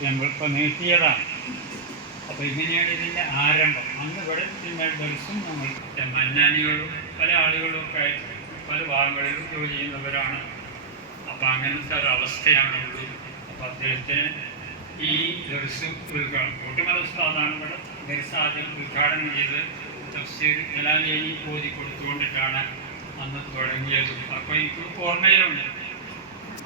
ഇപ്പോൾ നീട്ടിയതാണ്. അപ്പോൾ ഇങ്ങനെയാണ് ഇതിന്റെ ആരംഭം. അന്ന് ഇവിടെ പിന്നെ ദിവസം നമ്മൾ മന്നാനികളും പല ആളുകളും ഒക്കെ ആയിട്ട് പല ഭാഗങ്ങളിലും ജോലി ചെയ്യുന്നവരാണ്. അപ്പോൾ അങ്ങനത്തെ ഒരു അവസ്ഥയാണുള്ളത് അപ്പോൾ അദ്ദേഹത്തിന് ഈ ദിവസം ഉദ്ഘാടനം കൂട്ടുമതസ്ഥാതാണ് ഇവിടെ ദർശാദ്യം ഉദ്ഘാടനം ചെയ്ത് തഫ്സീർ ജലാലേനി ഓതി കൊടുത്തുകൊണ്ടിട്ടാണ് അന്ന് തുടങ്ങിയത്. അപ്പോൾ എനിക്ക് ഓർമ്മയിലുണ്ട്.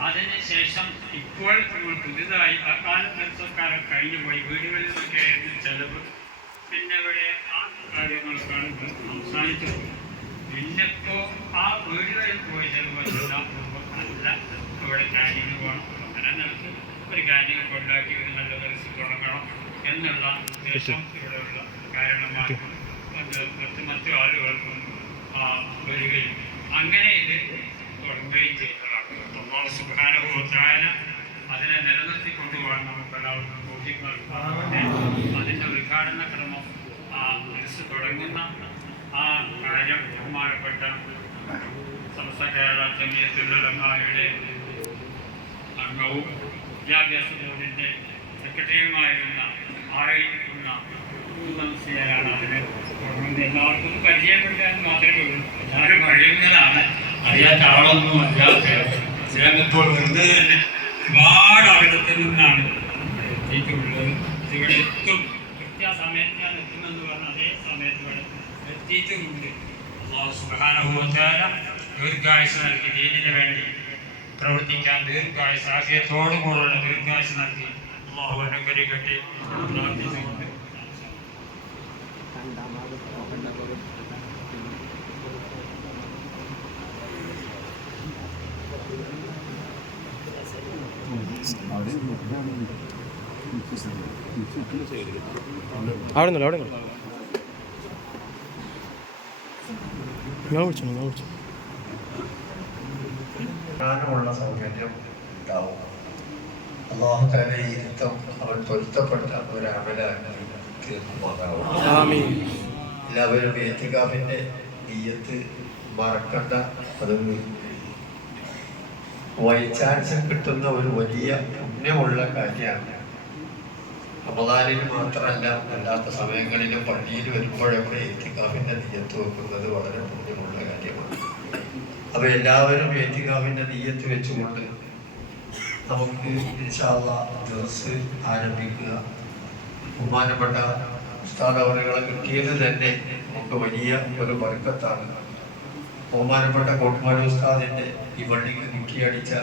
അതിന് ശേഷം ഇപ്പോൾ നമ്മൾ പുതിയതായി ആ കാലഘട്ടക്കാരൻ കഴിഞ്ഞു പോയി. വീടുകളിൽ നിന്നൊക്കെ ആയിരുന്നു ചെലവ്. പിന്നെ ഇവിടെ ആ കാര്യങ്ങളൊക്കെയാണ് സംസാരിച്ചു. അവസാനിച്ചത് പിന്നെ ആ വീടുകളിൽ പോയി ചെലവെല്ലാം അല്ല ഇവിടെ കാര്യങ്ങൾ വേണം. അങ്ങനെ നമുക്ക് ഒരു കാര്യങ്ങൾ കൊണ്ടാക്കി ഒരു നല്ല ദിവസം തുടങ്ങണം എന്നുള്ള ഉദ്ദേശം ഇവിടെയുള്ള കാരണമാണ്. മറ്റ് മറ്റു ആളുകൾക്കും ആ വരികയും അങ്ങനെ ഇത് തുടങ്ങുകയും ചെയ്തതാണ് അള്ളാഹു വ അതിനെ നിലനിർത്തി കൊണ്ടുപോകാൻ നമുക്ക് എല്ലാവർക്കും ബോധ്യങ്ങൾ അതിന്റെ ഉദ്ഘാടന ക്രമം ആ മനസ്സ് തുടങ്ങുന്ന ആ കാര്യം ബഹുമാനപ്പെട്ട ജമിയത്തുള്ളമാരുടെ അംഗവും വിദ്യാഭ്യാസ ബോർഡിന്റെ സെക്രട്ടറിയുമായിരുന്ന ആയിരിക്കുന്ന ാണ് അതിന് എല്ലാവർക്കും പരിചയപ്പെടുത്താൻ മാത്രമേ ഉള്ളൂ. എല്ലാവരും അറിയുന്നതാണ് അറിയാത്ത ആളൊന്നും അദ്ദേഹത്തോട് വെറുതെ തന്നെ ഒരുപാട് അകലത്തിൽ നിന്നാണ് എത്തിയിട്ടുള്ളത് ഇവിടെ എത്തും കൃത്യസമയത്ത് ഞാൻ എത്തുമെന്ന് പറഞ്ഞ അതേ സമയത്ത് ഇവിടെ എത്തിയിട്ടുമുണ്ട് അള്ളാഹു ദീർഘായുസ് നൽകി ദീനിന് വേണ്ടി പ്രവർത്തിക്കാൻ ദീർഘായുസ് ആഫിയത്തോടുകൂടുള്ള ദീർഘായുസ് നൽകി അവിടെ നിന്നല്ലോ അവിടെ നിന്നല്ലോ ഞാൻ വിളിച്ചു ഞാൻ വിളിച്ചു. ജ്ഞാനമുള്ള സൗകര്യം ഉണ്ടാവും. അള്ളാഹു തന്നെ ഈ യുദ്ധം അവൻ പൊരുത്തപ്പെട്ട ഒരു അമലാക്കി തീർക്കുമാറാവും ആമീൻ. എല്ലാവരും ഏത്തികാഫിന്റെ ഈയത്ത് മറക്കണ്ട. അത് വൈചാൻസ് കിട്ടുന്ന ഒരു വലിയ പുണ്യമുള്ള കാര്യമാണ്. റമദാനിൽ മാത്രമല്ല അല്ലാത്ത സമയങ്ങളിലും പള്ളിയിൽ വരുമ്പോഴൊക്കെ ഏറ്റിക്കാവിന്റെ നീയത്ത് വെക്കുന്നത് വളരെ പുണ്യമുള്ള കാര്യമാണ്. അപ്പൊ എല്ലാവരും ഏറ്റിക്കാവിന്റെ നീയത്ത് വെച്ചുകൊണ്ട് നമുക്ക് ഇൻഷാള്ള ദിവസ് ആരംഭിക്കുക. ബഹുമാനപ്പെട്ട ഉസ്താദ് അവരുകളെ കിട്ടിയത് തന്നെ നമുക്ക് വലിയ ഒരു വർക്കത്താണ് ബഹുമാനപ്പെട്ട കോട്ടുമാരി ഉസ്താദിന്റെ ഈ പള്ളിക്ക് കുറ്റിയടിച്ച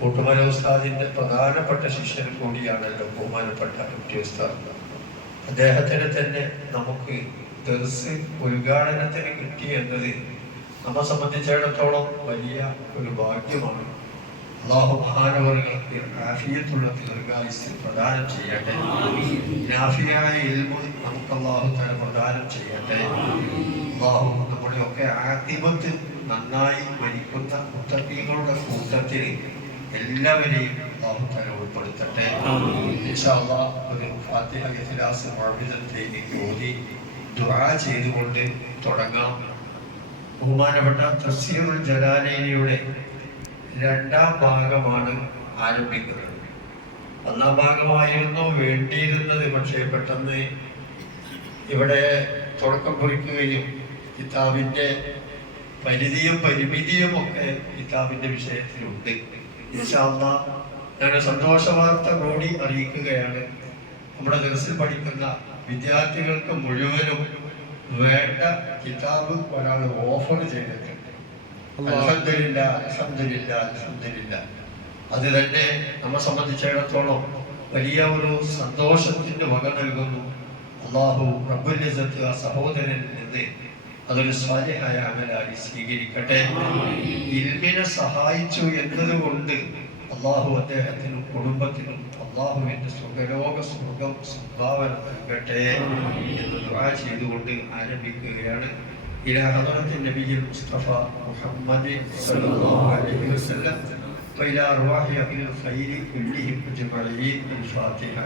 കോട്ടുമാല ഉസ്താദിന്റെ പ്രധാനപ്പെട്ട ശിഷ്യൻ കൂടിയാണല്ലോ ബഹുമാനപ്പെട്ട കുട്ടി ഉസ്താദ് അദ്ദേഹത്തിന് തന്നെ നമുക്ക് ദർസ് ഉദ്ഘാടനത്തിന് കിട്ടി എന്നത് നമ്മെ സംബന്ധിച്ചിടത്തോളം വലിയ ഒരു ഭാഗ്യമാണ്. അള്ളാഹു മഹാനവറുകൾക്ക് ആഫിയത്തുള്ള ദീർഘായുസ് പ്രദാനം ചെയ്യട്ടെ. നാഫിയായ ഇൽമു നമുക്ക് അള്ളാഹു തന്നെ പ്രദാനം ചെയ്യട്ടെ. അള്ളാഹു നമ്മുടെയൊക്കെ ആത്മത്ത് നന്നായി മരിക്കുന്ന മുത്തീങ്ങളുടെ കൂട്ടത്തിൽ എല്ലാവരെയും നാം ഉൾപ്പെടുത്തട്ടെ. ഓതി ദുആ ചെയ്തുകൊണ്ട് തുടങ്ങാം. ബഹുമാനപ്പെട്ട തസീറുൽ ജലാലയുടെ രണ്ടാം ഭാഗമാണ് ആരംഭിക്കുന്നത്. ഒന്നാം ഭാഗമായിരുന്നു വേണ്ടിയിരുന്നത് പക്ഷേ പെട്ടെന്ന് ഇവിടെ തുടക്കം കുറിക്കുകയും കിതാബിന്റെ പരിധിയും പരിമിതിയും ഒക്കെ കിതാബിന്റെ വിഷയത്തിലുണ്ട്. ഇൻഷാ അല്ലാഹ് ഞാൻ സന്തോഷ വാർത്ത കൂടി അറിയിക്കുകയാണ്. നമ്മുടെ ദിവസം പഠിക്കുന്ന വിദ്യാർത്ഥികൾക്ക് മുഴുവനും വേണ്ട കിതാബ് ഒരാൾ ഓഫർ ചെയ്തിട്ടുണ്ട്. അത് തന്നെ നമ്മെ സംബന്ധിച്ചിടത്തോളം വലിയ ഒരു സന്തോഷത്തിന്റെ വക നൽകുന്നു. അള്ളാഹു ആ സഹോദരനിൽ നിന്ന് അതൊരു സ്വാലിഹായ അമലായി സ്വീകരിക്കട്ടെ ഇൽമിനെ സഹായിച്ചു എന്നതുകൊണ്ട് അള്ളാഹു അദ്ദേഹത്തിനും കുടുംബത്തിനും അള്ളാഹുവിന്റെ സുഖലോക സുഖം സംഭാവന നൽകട്ടെ എന്ന് ദുആ ചെയ്തുകൊണ്ട് ആരംഭിക്കുകയാണ് إلى حضرة النبي المصطفى محمد صلى الله عليه وسلم وإلى أرواح أهل الخير كلهم أجمعين الفاتحة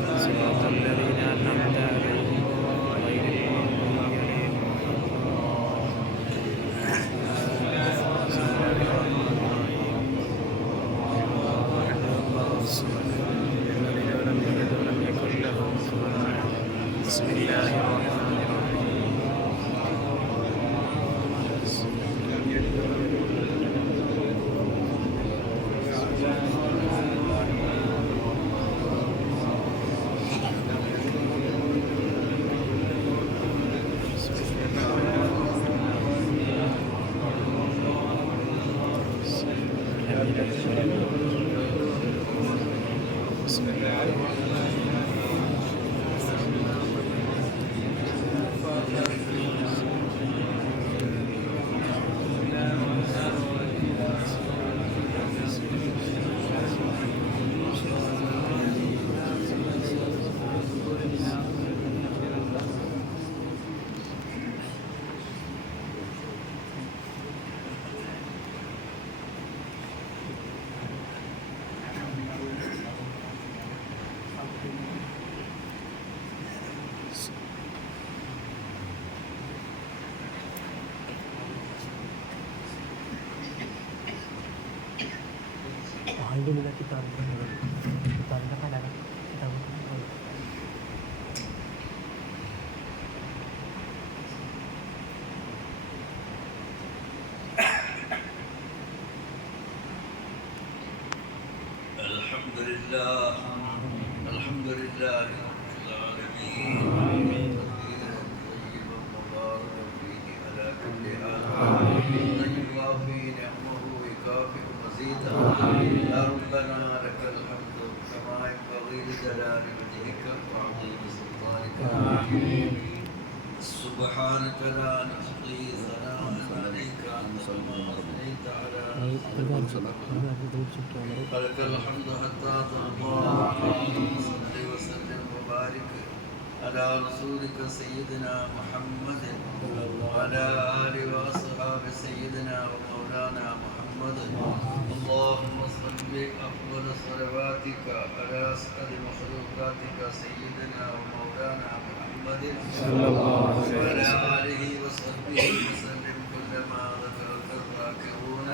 الحمد لله كتاب كتاب نفعنا كتاب الحمد لله. الحمد لله. ينبغي لجلال وجهك وعظيم سلطانك سبحانك لا نحصي ثناء عليك انت اثنيت على فلك الحمد حتى ترضى صل وسلم وبارك على رسولك سيدنا محمد وعلى آل وأصحاب سيدنا ومولانا محمد. اللهم صل أفضل صلواتك على أسأل مخلوقاتك سيدنا ومولانا محمد وعلى آله وصحبه وسلم كلما ذكرك الذاكرون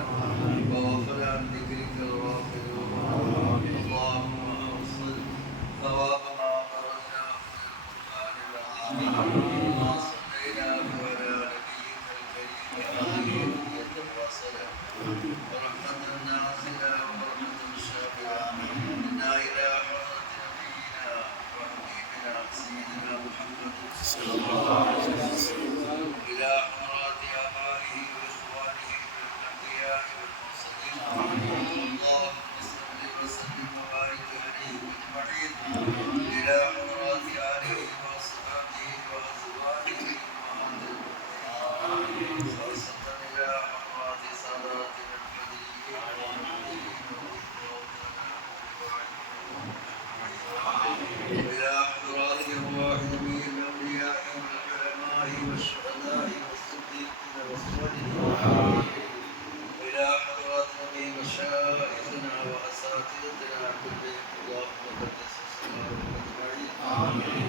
وغفر عن ذكرك الغافلون اللهم أوصل ثواب ما قرأناه في القرآن العظيم ما صليناه على نبيك الكريم هدية واصلة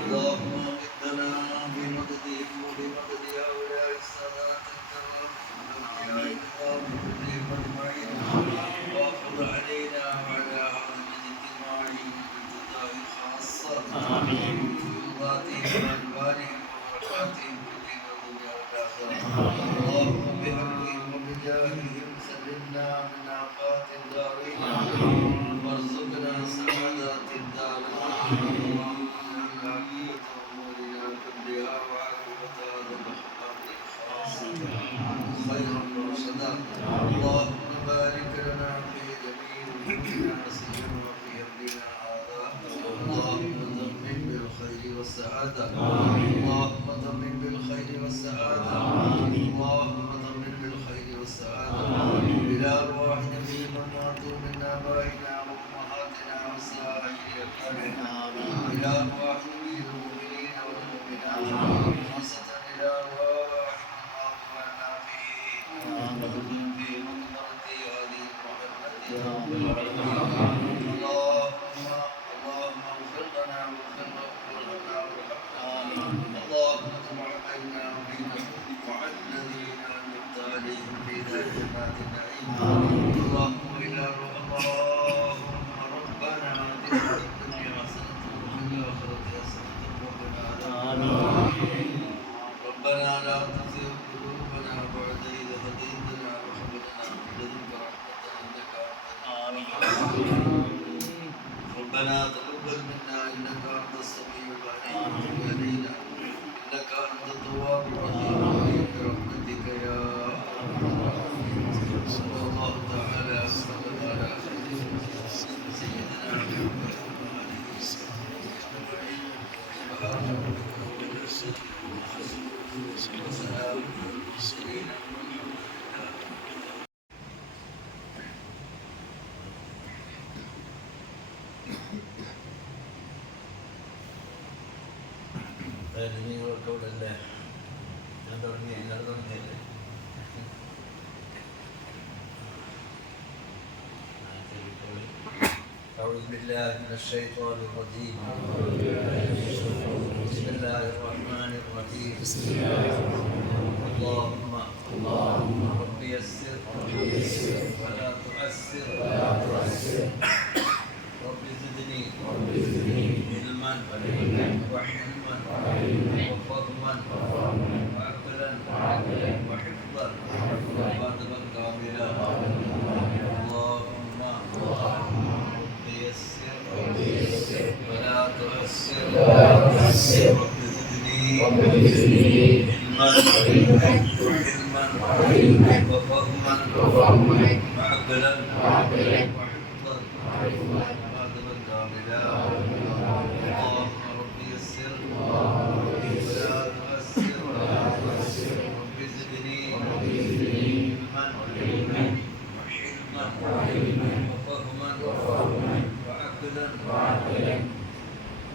Yeah. ربنا تقبل منا إنك أنت السميع العليم. علينا إنك أنت التواب الرحيم. برحمتك يا صلى الله تعالى وسلم على سيدنا محمد. جميل والقول الله. نظرني نظرني أعوذ بالله من الشيطان الرجيم. بسم الله الرحمن الرحيم بسم الله الرحمن الرحيم.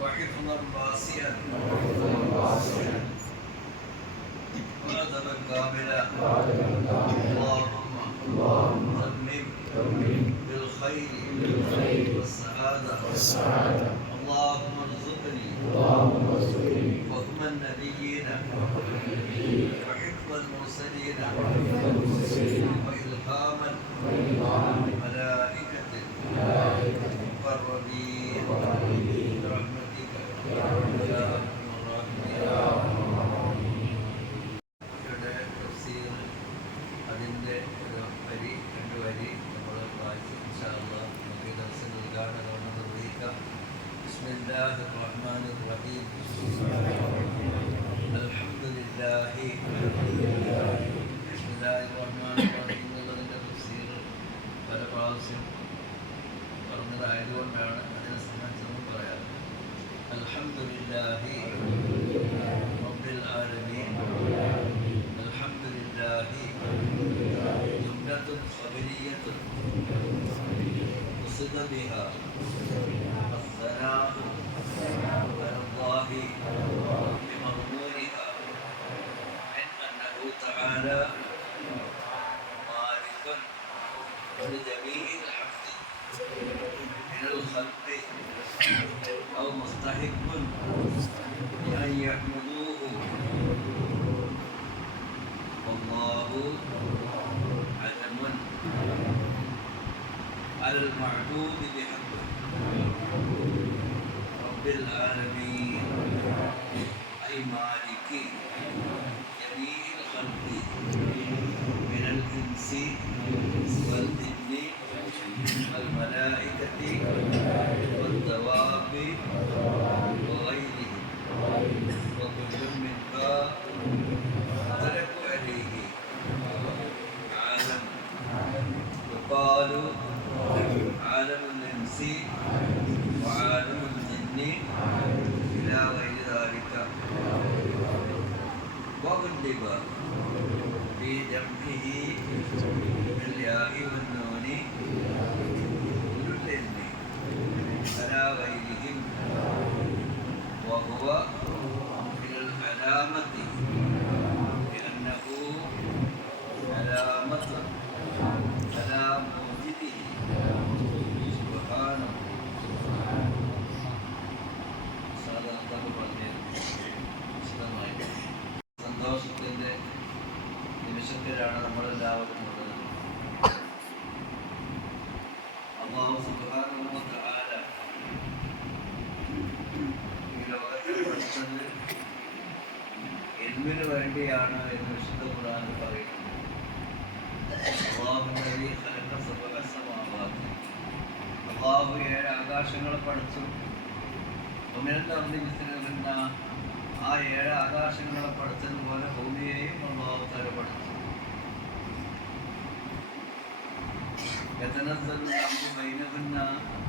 واحفظنا الواسية واحفظنا الواسية وعدنا القابلة وعدنا القابلة الله المعبود بحق رب العالمين. أي مالك جميع الخلق من الإنس والجن والملائكة.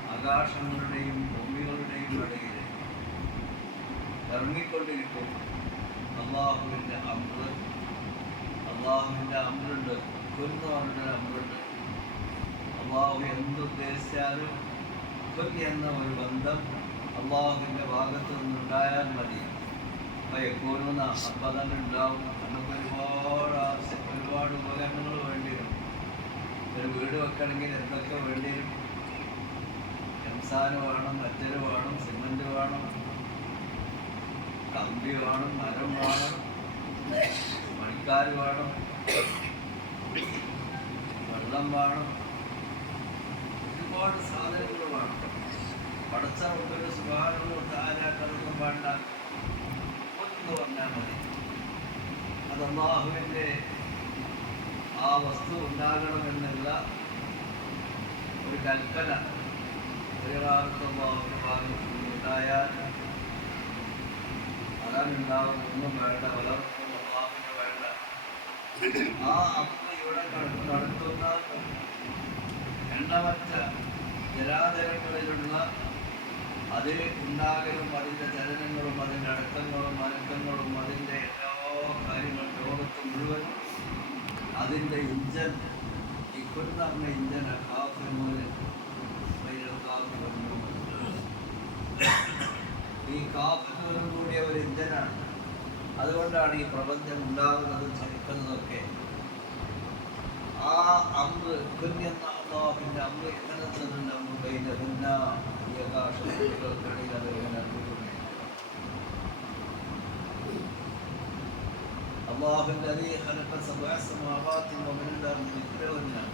ആകാശങ്ങളുടെയും ഭൂമികളുടെയും ഇടയിൽ ഇറങ്ങിക്കൊണ്ടിരിക്കും അള്ളാഹുവിന്റെ അമൃത് അള്ളാഹുവിന്റെ അമ്പുണ്ട് കുരുന്നവരുടെ അമ്പുണ്ട് അള്ളാഹു എന്തുദ്ദേശിച്ചാലും കുൻ എന്ന ഒരു ബന്ധം അള്ളാഹുവിന്റെ ഭാഗത്ത് നിന്നുണ്ടായാൽ മതി. എപ്പോഴും അപ്പം തന്നെ ഉണ്ടാവും. നമുക്ക് ഒരുപാട് ആവശ്യം ഒരുപാട് ഉപകരണങ്ങൾ വരും ഒരു വീട് വെക്കണമെങ്കിൽ എന്തൊക്കെ വേണ്ടി വരും? എംസാന് വേണം മറ്റൊരു വേണം സിമന്റ് വേണം കമ്പി വേണം മരം വേണം പണിക്കാർ വേണം വെള്ളം വേണം ഒരുപാട് സാധനങ്ങൾ വേണം. പടച്ച ഒരു സുഖാനുള്ള താരാട്ടൊന്നും വേണ്ട ഒന്ന് പറഞ്ഞാൽ മതി. അത് ആ വസ്തു ഉണ്ടാകണമെന്നുള്ള ഒരു കൽപ്പന ഭാഗത്ത് ഉണ്ടായാൽ അതാണുണ്ടാവുന്നൊന്നും വേണ്ട. വളർത്തും അള്ളാഹുവിന് വേണ്ട. ആ അമ്മ ഇവിടെ കട- നടത്തുന്ന എണ്ണമറ്റ ജലാതരങ്ങളിലുള്ള അതിൽ ഉണ്ടാകലും അതിന്റെ ചലനങ്ങളും അതിന്റെ അടക്കങ്ങളും അനക്കങ്ങളും അതിന്റെ എല്ലാ കാര്യങ്ങളും ലോകത്ത് മുഴുവൻ അതിന്റെ ഇഞ്ചൻ ഇപ്പോഴത്തെ പറഞ്ഞ ഇന്ത്യൻ ഹാഫ് മുതൽ ഈ കാഫിനോടും കൂടിയ ഒരു ഇന്ത്യനാണ്. അതുകൊണ്ടാണ് ഈ പ്രപഞ്ചം ഉണ്ടാകുന്നതും ചലിക്കുന്നതൊക്കെ. ആ അമ്പ് എന്ന അമ്മാവിന്റെ അമ്പ് എങ്ങനെ തന്നെ നമ്മുടെ ലഭിക്കുന്ന ഈ ആകാശങ്ങൾക്കിടയിൽ അത് എങ്ങനെ അള്ളാഹുന്റെ അതേ ഹലക്ക സഭാസമാവാത്തിന്റെ മുന്നിലാണ് നിരവധിയാണ്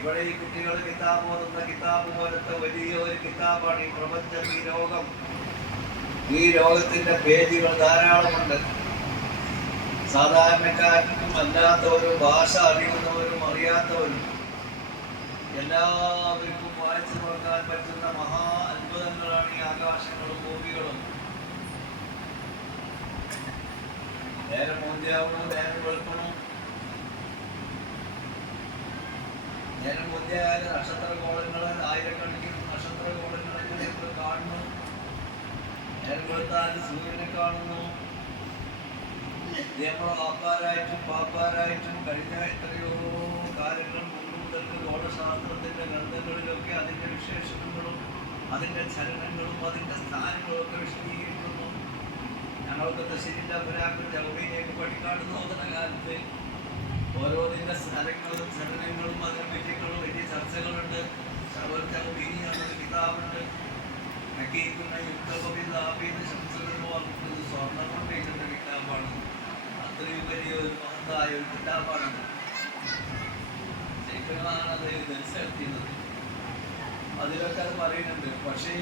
ഇവിടെ ഈ കുട്ടികൾ കിതാബ് ഓതുന്ന കിതാബ് പോലത്തെ വലിയ ഒരു കിതാബാണ് ഈ പ്രപഞ്ചം ഈ ലോകം. ഈ ലോകത്തിന്റെ പേജുകൾ ധാരാളമുണ്ട്. സാധാരണക്കാർക്കും അല്ലാത്തവരും ഭാഷ അറിയുന്നവരും അറിയാത്തവരും. എല്ലാവർക്കും വായിച്ചു നോക്കാൻ പറ്റുന്ന മഹാ അത്ഭുതങ്ങളാണ് ഈ ആകാശങ്ങളും ഭൂമികളും. നേരം മോന്തിയാവണോ നേരം വെളുക്കണോ? നേരം മോന്തിയായാലും നക്ഷത്ര ഗോളങ്ങൾ ആയിരക്കണക്കിന് നക്ഷത്ര നമ്മൾ കാണുന്നു. ഞാൻ കൊടുത്താൽ സൂര്യനെ കാണുന്നു? നമ്മൾ ആപ്പാരായിട്ടും പാപ്പാരായിട്ടും കഴിഞ്ഞ എത്രയോ കാര്യങ്ങൾ മുമ്പ് മുതൽക്ക് ഗോളശാസ്ത്രത്തിന്റെ ഗ്രന്ഥങ്ങളിലൊക്കെ അതിന്റെ വിശേഷണങ്ങളും അതിന്റെ ചലനങ്ങളും അതിന്റെ സ്ഥാനങ്ങളും ഒക്കെ വിശദീകരിക്കുന്നു. ഞങ്ങൾക്ക് തശ്ശേരിയിലെ പുരാക്കൾ ജൗബിയിലേക്ക് പഠിക്കാണ്ട് തോന്നുന്ന കാലത്ത് ഓരോന്നിന്റെ സ്ഥലങ്ങളും ചലനങ്ങളും നക്കീക്കുന്ന യുദ്ധകവിതാബീന്ന് ശംസകരോ പറഞ്ഞിട്ട് സ്വർണം കൊണ്ട് എഴുതുന്ന കിതാബാണ് അത്രയും വലിയ ഒരു മഹത്തായ ഒരു അതിലൊക്കെ അത് പറയുന്നുണ്ട്. പക്ഷേ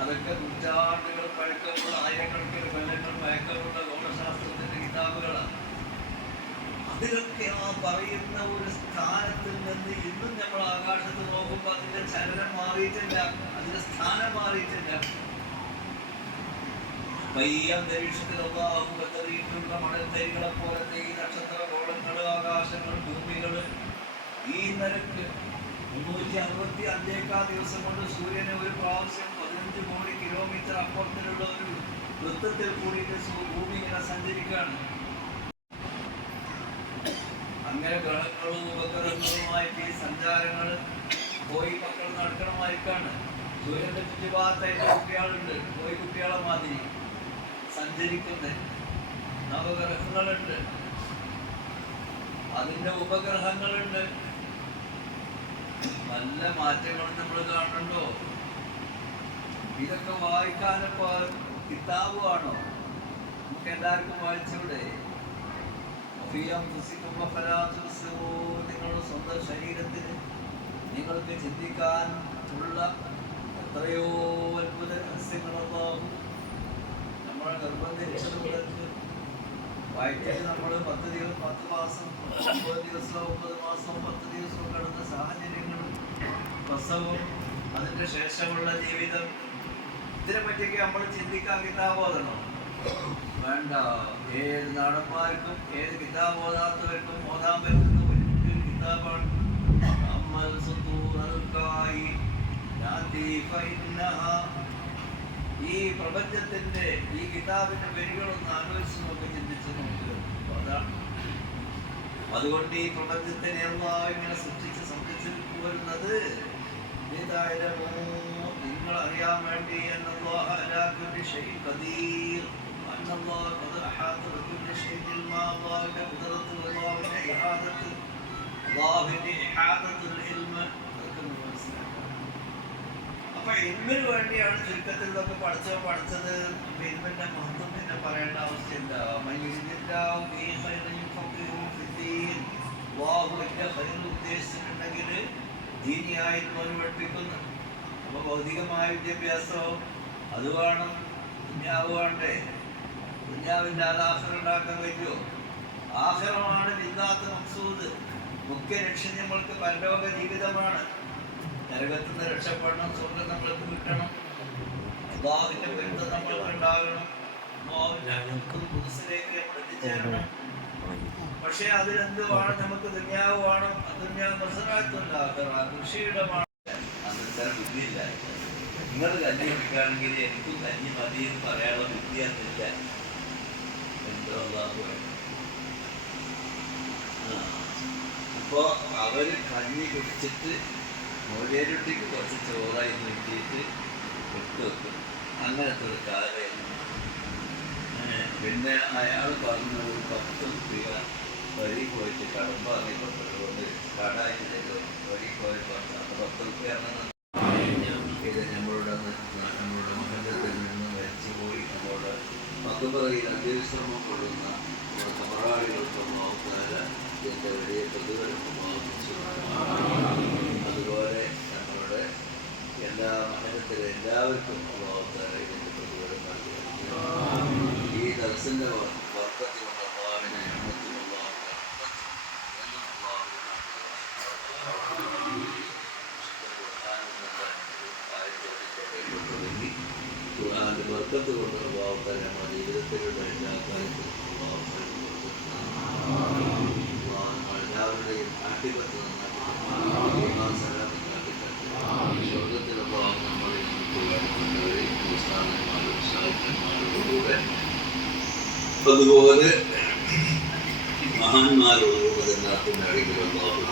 അതൊക്കെ നൂറ്റാണ്ടുകൾ പഴക്കമുള്ള ആയിരക്കണക്കിന് കൊല്ലങ്ങൾ പഴക്കമുള്ള ലോകശാസ്ത്രത്തിന്റെ കിതാബുകളാണ്. അതിലൊക്കെ ആ പറയുന്ന ഒരു സ്ഥാനത്തിൽ നിന്ന് ഇന്നും നമ്മൾ ആകാശത്ത് നോക്കുമ്പോൾ അതിന്റെ ചലനം മാറിയിട്ടില്ല. അതിന്റെ സ്ഥാനം മാറിയിട്ടില്ല പയ്യ അന്തരീക്ഷത്തിൽ അള്ളാഹു കത്തറിയിട്ടുള്ള മണൽത്തരികളെ പോലത്തെ ഈ നക്ഷത്ര ഗോളങ്ങൾ ആകാശങ്ങൾ ഭൂമികൾ ഈ നിരക്ക് മുന്നൂറ്റി അറുപത്തി അഞ്ചേക്കാൾ ദിവസം കൊണ്ട് സൂര്യനെ ഒരു പ്രാവശ്യം പതിനഞ്ച് കോടി കിലോമീറ്റർ അപ്പുറത്തിലുള്ള ഒരു വൃത്തത്തിൽ കൂടിയിട്ട് ഭൂമി ഇങ്ങനെ സഞ്ചരിക്കുകയാണ്. അങ്ങനെ ഗ്രഹങ്ങളും ഉപഗ്രഹങ്ങളുമായിട്ട് ഈ സഞ്ചാരങ്ങൾ പോയി മക്കൾ നടക്കണമായിരിക്കാണ്. സൂര്യന്റെ ചുറ്റുഭാഗത്തായിട്ട് കുട്ടികളുണ്ട് പോയി കുട്ടികളെ മാതിരി സഞ്ചരിക്കുന്ന നവഗ്രഹങ്ങളുണ്ട്. അതിന്റെ ഉപഗ്രഹങ്ങളുണ്ട്. നല്ല മാറ്റങ്ങൾ നമ്മൾ കാണുന്നുണ്ടോ? ഇതൊക്കെ വായിക്കാനിപ്പോ കിതാബുമാണോ നമുക്ക് എല്ലാവർക്കും അഫലാതുസിറൂ. നിങ്ങളുടെ സ്വന്തം ശരീരത്തിന് നിങ്ങൾക്ക് ചിന്തിക്കാൻ ഉള്ള എത്രയോ അത്ഭുത രഹസ്യങ്ങളൊന്നും നമ്മളെ നിർബന്ധിച്ചത് മുതൽക്ക് വായിച്ചത് നമ്മൾ പത്ത് ദിവസം പത്ത് മാസം ഒമ്പത് ദിവസം ഒമ്പത് മാസം പത്ത് ദിവസം കടന്ന സാഹചര്യങ്ങളും പ്രസവം അതിന്റെ ശേഷമുള്ള ജീവിതം ഇതിനെ പറ്റിയൊക്കെ നമ്മൾ ചിന്തിക്കാൻ കിതാബോധണം വേണ്ട ഏത് നടന്മാർക്കും ഏത് കിതാബ് ഓതാത്തവർക്കും ഓതാൻ പറ്റുന്ന ഒരു കിതാബാണ് അമ്മൽ സുത്തൂറൽ കായി നാദി ഫഇന്നഹാ. ഈ പ്രപഞ്ചത്തിന്റെ ഈ കിതാബിന്റെ വരികളൊന്ന് ആലോചിച്ച് നോക്കി ചിന്തിച്ച് നോക്കുക അതാണ് അതുകൊണ്ട് ഈ പ്രപഞ്ചത്തിനെ ഇങ്ങനെ സൃഷ്ടിച്ച് സംരക്ഷിച്ചു വരുന്നത് നിങ്ങൾ അറിയാൻ വേണ്ടി അന്നല്ലാഹ ഇൽമിന് വേണ്ടിയാണ് ചുരുക്കത്തിൽ ഇതൊക്കെ പഠിച്ചോ പഠിച്ചത് ഇൽമിന്റെ മഹത്വം പിന്നെ പറയേണ്ട ആവശ്യമില്ല പഠിപ്പിക്കുന്നു. അപ്പൊ ഭൗതികമായ വിദ്യാഭ്യാസവും അത് വേണം കുഞ്ഞാവ് വേണ്ടേ? ദുന്യാവിന്റെ ആലാഹർ ഉണ്ടാക്കാൻ പറ്റുമോ ആഹ്റമാണ് ഇല്ലാത്ത മക്സൂദ്. മുഖ്യ ലക്ഷ്യം നമ്മൾക്ക് പരലോക ജീവിതമാണ്. നരകത്തിൽ നിന്ന് രക്ഷപ്പെടണം സ്വർഗം നമ്മൾക്ക് കിട്ടണം. അള്ളാഹുവിന്റെ പൊരുത്തം നമ്മൾക്ക് ഉണ്ടാകണം. അള്ളാഹുവിന്റെ പുതുസിലേക്ക് നമ്മൾ എത്തിച്ചേരണം പക്ഷേ അതിലെന്ത് നമുക്ക് ദുന്യാവ് വേണം ദുന്യാവ് മസറാത്തുണ്ടാക്കുക കൃഷിയിടമാണ് അന്നത്തെ ബുദ്ധിയില്ല നിങ്ങൾ കഞ്ഞി കുടിക്കുകയാണെങ്കിൽ എനിക്കും കഞ്ഞി മതി എന്ന് പറയാനുള്ള ബുദ്ധി അന്നില്ല എന്തോ അള്ളാഹു. ആ. അവർ കഞ്ഞി കുടിച്ചിട്ട് മോരേരുട്ടിക്ക് കുറച്ച് ചോറായി നീട്ടിയിട്ട് ഇട്ട് വെക്കും. അങ്ങനത്തെ ഒരു കാലമായിരുന്നു. പിന്നെ അയാൾ പറഞ്ഞു ഒരു പത്ത് രൂപ വഴി പോയിട്ട് കടമ്പ അറിയപ്പെട്ടതുകൊണ്ട് കടായിട്ട് വഴി പോയപ്പോൾ അത് പത്ത് രൂപയാണ് ഇത് നമ്മളുടെ നമ്മളുടെ മഹല്ലത്തിൽ നിന്ന് മരിച്ചു പോയി. നമ്മുടെ പത്തുപറയിൽ അന്ത്യവിശ്രമം കൊള്ളുന്ന നമ്മുടെ തമറാളികൾക്ക് എന്റെ വലിയ പ്രതിഫലം മാവുന്നു അതുപോലെ നമ്മളുടെ എല്ലാ മഹല്ലത്തിലെ എല്ലാവർക്കും ഇതിന്റെ പ്രതിഫലം നൽകി ഈ കൊണ്ട് അള്ളാഹുത്താൻ നമ്മുടെ ജീവിതത്തിലുള്ള എല്ലാ കാര്യത്തിലും എല്ലാവരുടെയും ആട്ടിപ്പത്ത് സ്വർഗത്തിൽ അള്ളാഹു നമ്മളെ സ്ഥാനന്മാരും സാഹിത്യന്മാരോടുകൂടെ അതുപോലെ മഹാന്മാരോടുകൂടെ എല്ലാത്തിന്റെ അടിയിൽ അള്ളാഹു